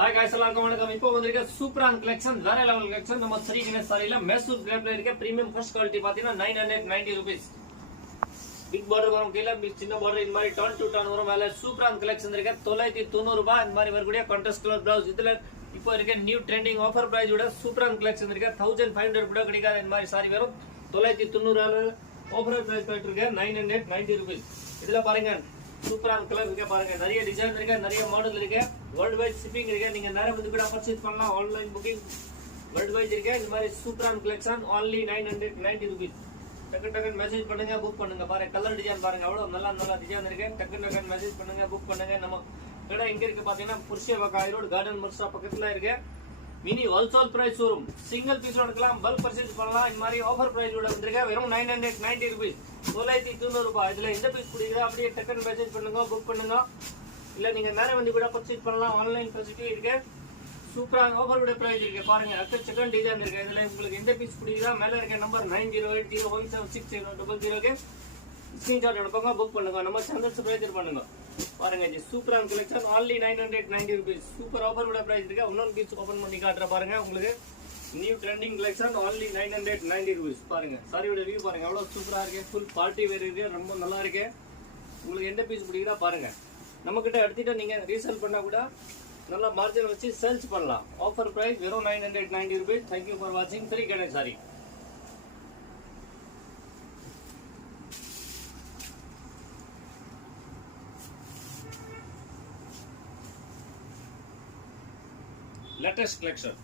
Hi guys எல்லாருக்கும் வணக்கம். இப்போ வந்திருக்க சூப்பரான கலெக்ஷன், வேற லெவல் கலெக்ஷன். நம்ம ஸ்ரீ கணேஷ் சாரில மைசூர் கிரேப்ல இருக்க பிரீமியம் ஃபர்ஸ்ட் குவாலிட்டி பாத்தீங்கன்னா 990 ரூபீஸ். பிக் பார்டர் வரும், கீழ சின்ன பார்டர், இந்த மாதிரி டான் டு டான் வரும். மேல சூப்பரான கலெக்ஷன் இருக்கு. 990 ரூபாய். இந்த மாதிரி வரக்கூடிய கான்ட்ராஸ்ட் கலர் பிளவுஸ். இதுல இப்போ இருக்க நியூ ட்ரெண்டிங் ஆஃபர் பிரைஸ் விட சூப்பரான கலெக்ஷன் இருக்கு. 1500 கூட கிடைக்காத இந்த மாதிரி சாரி வரும். 990 ஆஃபர் பிரைஸ் போயிட்டு இருக்கு 990 ரூபீஸ். இதுல பாருங்க சூப்பரான கலர் இருக்கு, பாருங்க நிறைய டிசைன் இருக்கு, நிறைய மாடல் இருக்கு. வேர்ல்ட் வைட் ஷிப்பிங் இருக்கு. நீங்க நேரா வந்து கூட பர்ச்சேஸ் பண்ணலாம். ஆன்லைன் புக்கிங் வேர்ல்ட் வைட் இருக்கு. இந்த மாதிரி சூப்பரான கலெக்ஷன் only 990 ரூபீஸ். டக்கு டக்குன்னு மெசேஜ் பண்ணுங்க, புக் பண்ணுங்க. பாருங்க கலர் டிசைன் பாருங்க, அவ்வளவு நல்ல டிசைன் இருக்கு. டக்கு டக்குன்னு மெசேஜ் பண்ணுங்க, புக் பண்ணுங்க. நம்ம கடை எங்க இருக்கு பாத்தீங்கன்னா புருஷவாக்காய் ரோட் கார்டன் மர்சா பக்கத்துல இருக்கு. மினி ஹோல்சேல் பிரைஸ் வரும். சிங்கிள் பீஸ் எடுக்கலாம், பல்க் பர்ச்சேஸ் பண்ணலாம். இந்த மாதிரி ஆஃபர் பிரைஸ் ஓட வந்திருக்க வெறும் 990 ரூபீஸ், 990 ரூபாய். இதுல எந்த பீஸ் பிடிக்குதோ அப்படியே டக்குன்னு மெசேஜ் பண்ணுங்க, புக் பண்ணுங்க. இல்ல நீங்க நேரம் வந்து கூட பர்ச்சேஸ் பண்ணலாம். ஆன்லைன் ஃபெசிலிட்டி இருக்கு. சூப்பரான ஆஃபர் உடைய பிரைஸ் இருக்கு. பாருங்க செகண்ட் டிசைன் இருக்கு. இதுல உங்களுக்கு எந்த பீஸ் பிடிக்குதோ மேல இருக்க நம்பர் 9080176000 ஸ்கிரீன்ஷாட் எடுப்போங்க, புக் பண்ணுங்க. நம்ம சேனல் சப்ஸ்கிரைப் பண்ணுங்க. பாருங்க இது சூப்பரான collection only 990 rupees. Super offer உடைய பிரைஸ் இருக்கு. இன்னொரு பீஸ் ஓபன் பண்ணி காட்டுற பாருங்க. உங்களுக்கு new trending collection only 990 rupees. பாருங்க சாரியோட வியூ பாருங்க, அவ்வளவு சூப்பரா இருக்கு. ஃபுல் பார்ட்டி வேர் இருக்கு, ரொம்ப நல்லா இருக்கு. உங்களுக்கு எந்த பீஸ் பிடிக்குதா பாருங்க. நம்ம கிட்ட எடுத்துட்டு நீங்க ரீசேல் பண்ணா கூட நல்ல மார்ஜின் வச்சு சேல்ஸ் பண்ணலாம். ஆஃபர் பிரைஸ் வெறும் 990 ரூபீஸ். தேங்க்யூ ஃபார் வாட்சிங் ஸ்ரீ கணேஷ் சாரி. latest collection.